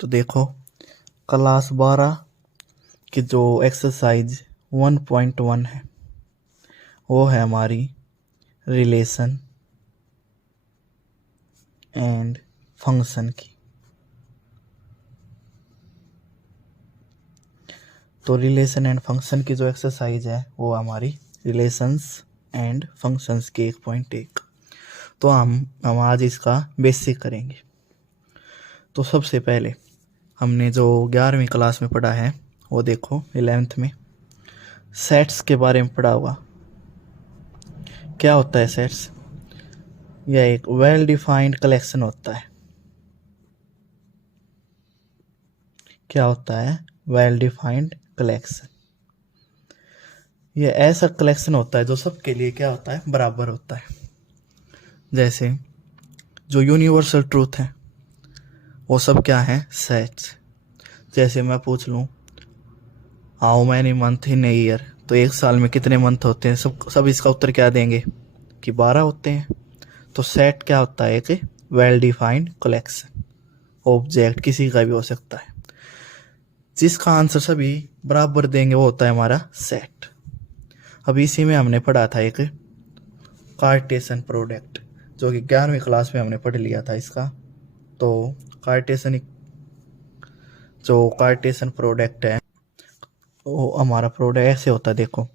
तो देखो, क्लास 12 की जो एक्सरसाइज 1.1 है वो है हमारी रिलेशन एंड फंक्शन की। तो रिलेशन एंड फंक्शन की जो एक्सरसाइज है वो हमारी रिलेशंस एंड फंक्शंस की 1.1। तो हम आज इसका बेसिक करेंगे। तो सबसे पहले हमने जो 11वीं क्लास में पढ़ा है वो देखो 11th में सेट्स के बारे में पढ़ा हुआ। क्या होता है सेट्स? यह एक वेल डिफाइंड कलेक्शन होता है। क्या होता है? Well defined collection. यह ऐसा कलेक्शन होता है जो सबके लिए क्या होता है? बराबर होता है। जैसे जो यूनिवर्सल ट्रूथ है वो सब क्या है? सेट्स। जैसे मैं पूछ लूँ how many month in a year, तो एक साल में कितने मंथ होते हैं? सब इसका उत्तर क्या देंगे कि 12 होते हैं। तो सेट क्या होता है? एक वेल डिफाइंड कलेक्शन। ऑब्जेक्ट किसी का भी हो सकता है, जिसका आंसर सभी बराबर देंगे वो होता है हमारा सेट। अब इसी में हमने पढ़ा था एक कार्टेशियन प्रोडक्ट, जो कि 11वीं क्लास में हमने पढ़ लिया था इसका। तो कार्टेशियन प्रोडक्ट है वो हमारा प्रोडक्ट ऐसे होता है। देखो,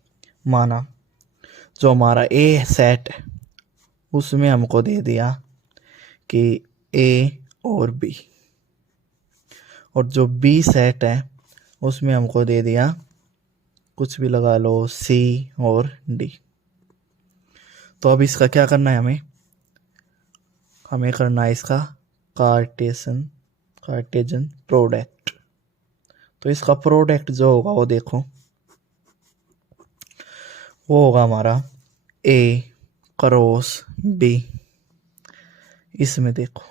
माना जो हमारा ए सेट है उसमें हमको दे दिया कि ए और बी, और जो बी सेट है उसमें हमको दे दिया कुछ भी लगा लो सी और डी। तो अब इसका क्या करना है? हमें करना है इसका कार्टेशियन प्रोडक्ट। तो इसका प्रोडक्ट जो होगा वो देखो, वो होगा हमारा ए क्रॉस बी। इसमें देखो,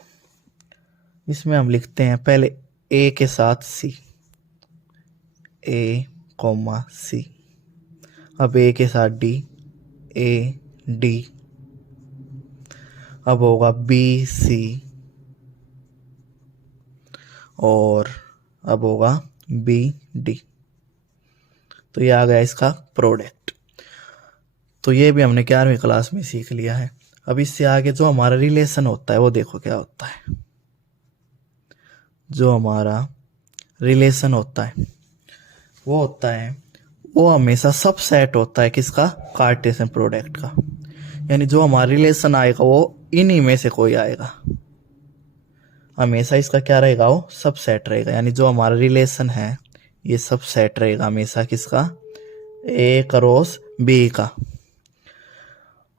इसमें हम लिखते हैं पहले ए के साथ सी, ए कॉमा सी। अब ए के साथ डी, ए डी। अब होगा बी सी, और अब होगा बी डी। तो ये आ गया इसका प्रोडक्ट। तो ये भी हमने 11वीं क्लास में सीख लिया है। अब इससे आगे जो हमारा रिलेशन होता है वो देखो क्या होता है। जो हमारा रिलेशन होता है वो होता है, वो हमेशा सबसेट होता है किसका? कार्टेशियन प्रोडक्ट का। यानी जो हमारा रिलेशन आएगा वो इन्हीं में से कोई आएगा। हमेशा इसका क्या रहेगा? वो सबसेट रहेगा। यानी जो हमारा रिलेशन है ये सबसेट रहेगा हमेशा किसका? ए क्रॉस बी का।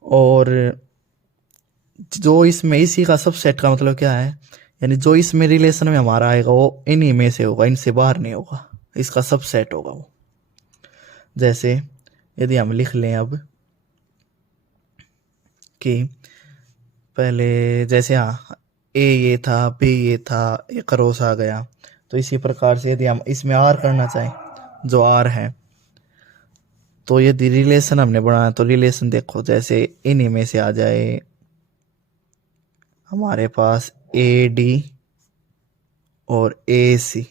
और जो इसमें इसी का सबसेट का मतलब क्या है? यानी जो इसमें रिलेशन में हमारा आएगा वो इन्हीं में से होगा, इनसे बाहर नहीं होगा, इसका सबसेट होगा वो। जैसे यदि हम लिख लें अब कि पहले जैसे ए ये था, बी ये था, ए क्रॉस आ गया। तो इसी प्रकार से यदि हम इसमें आर करना चाहें, जो आर है, तो यदि रिलेशन हमने बनाया तो रिलेशन देखो जैसे इन्हीं में से आ जाए हमारे पास ए डी और ए सी।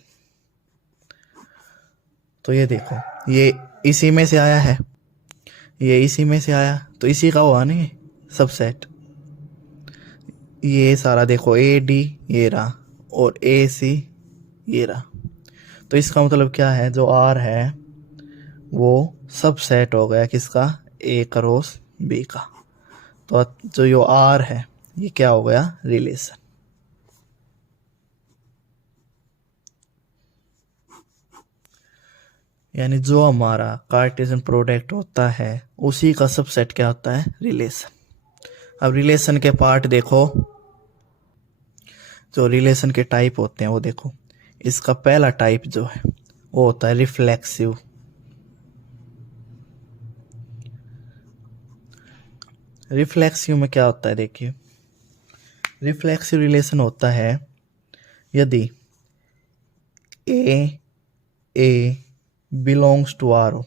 तो ये देखो, ये इसी में से आया है, ये इसी में से आया, तो इसी का हुआ नहीं सबसेट। ये सारा देखो ए डी ये रहा और ए सी ये रहा। तो इसका मतलब क्या है? जो आर है वो सबसेट हो गया किसका? ए क्रॉस बी का। तो जो यो आर है ये क्या हो गया? रिलेशन। यानी जो हमारा कार्टेशियन प्रोडक्ट होता है उसी का सबसेट क्या होता है? रिलेशन। अब रिलेशन के पार्ट देखो, जो रिलेशन के टाइप होते हैं वो देखो। इसका पहला टाइप जो है वो होता है रिफ्लेक्सिव। रिफ्लेक्सिव में क्या होता है? देखिए, रिफ्लेक्सिव रिलेशन होता है यदि ए बिलोंग्स टू आर हो,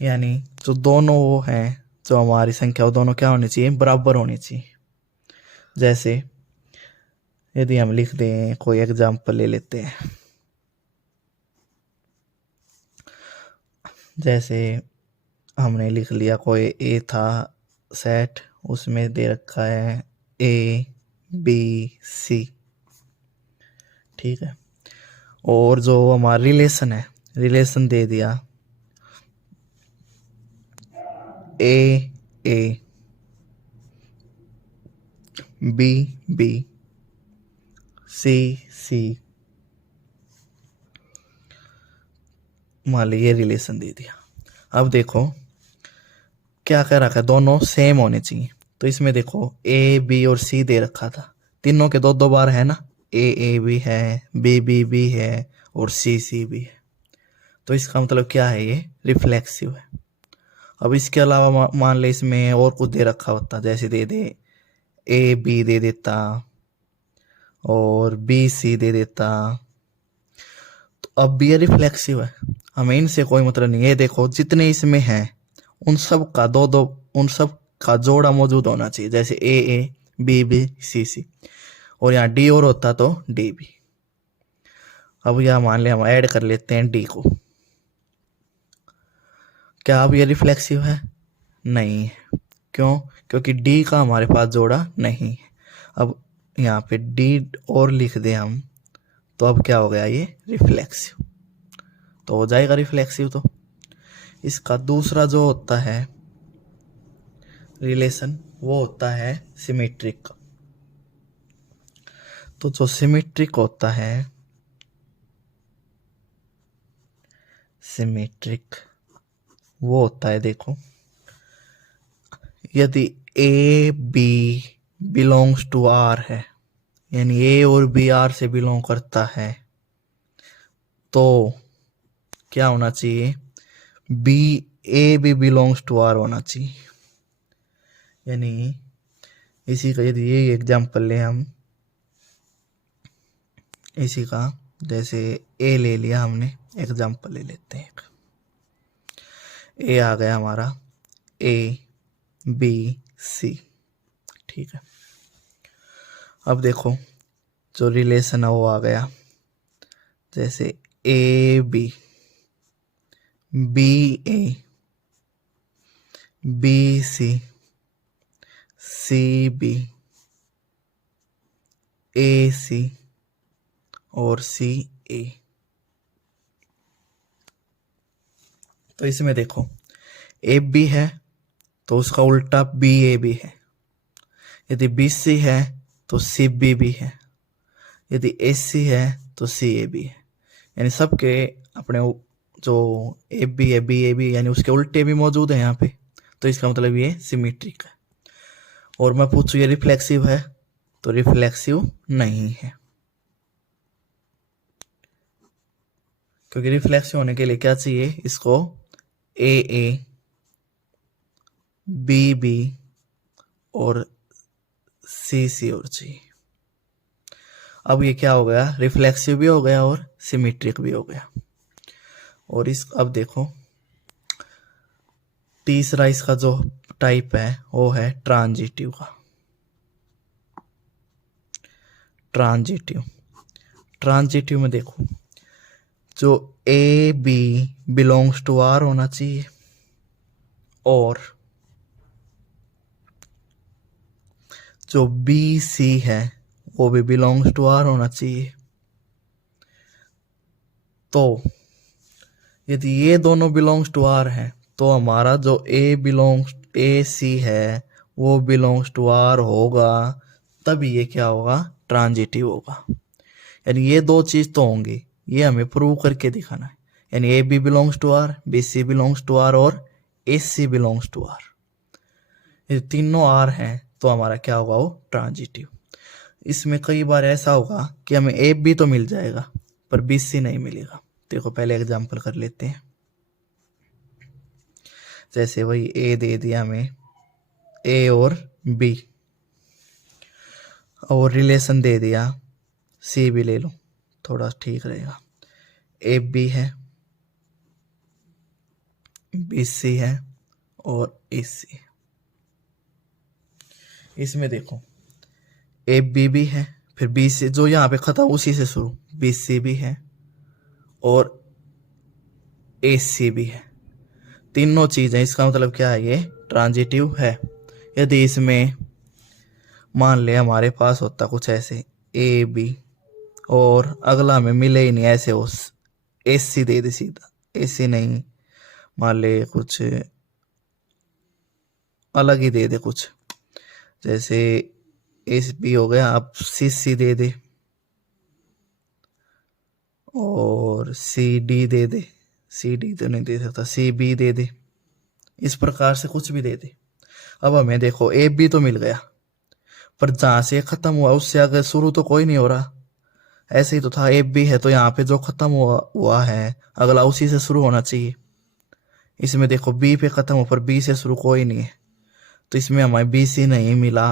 यानी जो दोनों वो हैं, जो हमारी संख्या वो दोनों क्या होनी चाहिए? बराबर होनी चाहिए। जैसे यदि हम लिख दें, कोई एग्जाम्पल ले लेते हैं, जैसे हमने लिख लिया कोई ए था सेट, उसमें दे रखा है ए बी सी, ठीक है। और जो हमारा रिलेशन है, रिलेशन दे दिया ए बी बी सी सी, मान लीजिए रिलेशन दे दिया। अब देखो क्या कह रखा है, दोनों सेम होने चाहिए। तो इसमें देखो ए बी और सी दे रखा था, तीनों के दो दो बार है ना, ए भी है, बी भी है और सी भी है। तो इसका मतलब क्या है, ये रिफ्लेक्सिव है। अब इसके अलावा मान ले इसमें और कुछ दे रखा होता, जैसे दे दे ए बी दे देता और बी सी दे देता, तो अब भी ये रिफ्लेक्सिव है, हमें इनसे कोई मतलब नहीं। ये देखो जितने इसमें हैं उन सब का दो दो, उन सब का जोड़ा मौजूद होना चाहिए, जैसे ए बी सी, और यहाँ डी और होता तो डी भी। अब यहाँ मान लिया हम ऐड कर लेते हैं डी को, क्या अब ये रिफ्लेक्सिव है? नहीं है। क्यों? क्योंकि डी का हमारे पास जोड़ा नहीं है। अब यहाँ पे डी और लिख दें हम, तो अब क्या हो गया, ये रिफ्लेक्सिव तो हो जाएगा रिफ्लेक्सिव। तो इसका दूसरा जो होता है रिलेशन, वो होता है सिमेट्रिक। तो जो सिमेट्रिक होता है, सिमेट्रिक वो होता है, देखो यदि A B belongs to R है, यानी ए और बी आर से बिलोंग करता है, तो क्या होना चाहिए, बी ए भी बिलोंग्स टू आर होना चाहिए। यानी इसी का यदि ये एग्जांपल ले हम, इसी का जैसे ए ले लिया हमने, एग्जांपल ले लेते हैं। ए आ गया हमारा ए बी सी, ठीक है। अब देखो जो रिलेशन है वो आ गया, जैसे A B A B C B A C और सी ए। तो इसमें देखो ए बी है तो उसका उल्टा बी ए भी है, यदि बी सी है तो सी बी भी है, यदि ए सी है तो सी ए भी है। यानी सबके अपने जो ए बी है बी ए बी, यानी उसके उल्टे भी मौजूद है यहाँ पे। तो इसका मतलब ये सिमेट्रिक है। और मैं पूछूं ये रिफ्लेक्सिव है, तो रिफ्लेक्सिव नहीं है, क्योंकि रिफ्लेक्सिव होने के लिए क्या चाहिए, इसको ए बी और सी और चाहिए। अब ये क्या हो गया, रिफ्लेक्सिव भी हो गया और सिमेट्रिक भी हो गया। और इस अब देखो तीसरा इसका जो टाइप है वो है ट्रांजिटिव का। ट्रांजिटिव में देखो जो A B belongs to R होना चाहिए, और जो बी सी है वो भी बिलोंग्स टू आर होना चाहिए। तो यदि ये दोनों बिलोंग्स टू आर है, तो हमारा जो ए सी है वो बिलोंग्स टू आर होगा, तभी ये क्या होगा, ट्रांजिटिव होगा। यानी ये दो चीज तो होंगी, ये हमें प्रूव करके दिखाना है। यानी A B belongs to R, B C belongs to R और A C belongs to R. ये तीनों आर हैं तो हमारा क्या होगा, वो ट्रांजिटिव। इसमें कई बार ऐसा होगा कि हमें ए बी तो मिल जाएगा पर बी सी नहीं मिलेगा। देखो पहले एग्जांपल कर लेते हैं, जैसे वही ए दे दिया हमें, ए और बी, और रिलेशन दे दिया सी भी ले लो, थोड़ा ठीक रहेगा। ए बी है, बी सी है और ए सी है। इसमें देखो ए बी भी है, फिर बी से जो यहाँ पे खत्म उसी से शुरू, बी सी भी है और ए सी भी है, तीनों चीजें। इसका मतलब क्या है, ये ट्रांजिटिव है। यदि इसमें मान ले हमारे पास होता कुछ ऐसे ए बी और अगला हमें मिले ही नहीं, ऐसे उस ए सी दे दे सीधा, ए सी नहीं, मान ले कुछ अलग ही दे दे कुछ, जैसे एस बी हो गया, आप सी सी दे दे और सी डी दे दे, सी डी तो नहीं दे सकता, सी बी दे दे, इस प्रकार से कुछ भी दे दे। अब हमें देखो ए बी तो मिल गया, पर जहां से खत्म हुआ उससे आगे शुरू तो कोई नहीं हो रहा। ऐसे ही तो था, ए बी है तो यहाँ पे जो खत्म हुआ है अगला उसी से शुरू होना चाहिए। इसमें देखो बी पे खत्म हो पर बी से शुरू कोई नहीं है, तो इसमें हमें बी सी नहीं मिला।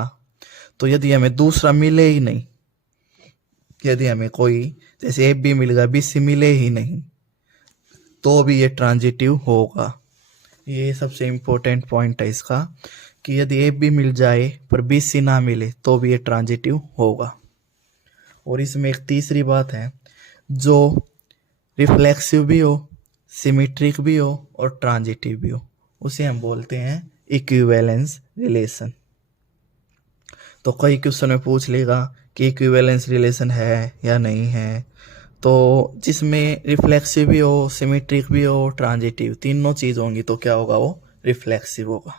तो यदि हमें दूसरा मिले ही नहीं, यदि हमें कोई जैसे ए बी मिल गया, बी सी मिले ही नहीं, तो भी ये ट्रांजिटिव होगा। ये सबसे इम्पोर्टेंट पॉइंट है इसका, कि यदि ए बी मिल जाए पर बी सी ना मिले तो भी ये ट्रांजिटिव होगा। और इसमें एक तीसरी बात है, जो रिफ्लेक्सिव भी हो, सिमेट्रिक भी हो और ट्रांजिटिव भी हो, उसे हम बोलते हैं इक्विवेलेंस रिलेशन। तो कई क्वेश्चन में पूछ लेगा कि इक्विवेलेंस रिलेशन है या नहीं है, तो जिसमें रिफ्लेक्सिव भी हो, सिमेट्रिक भी हो, ट्रांजिटिव, तीनों चीज होंगी तो क्या होगा, वो रिफ्लेक्सिव होगा।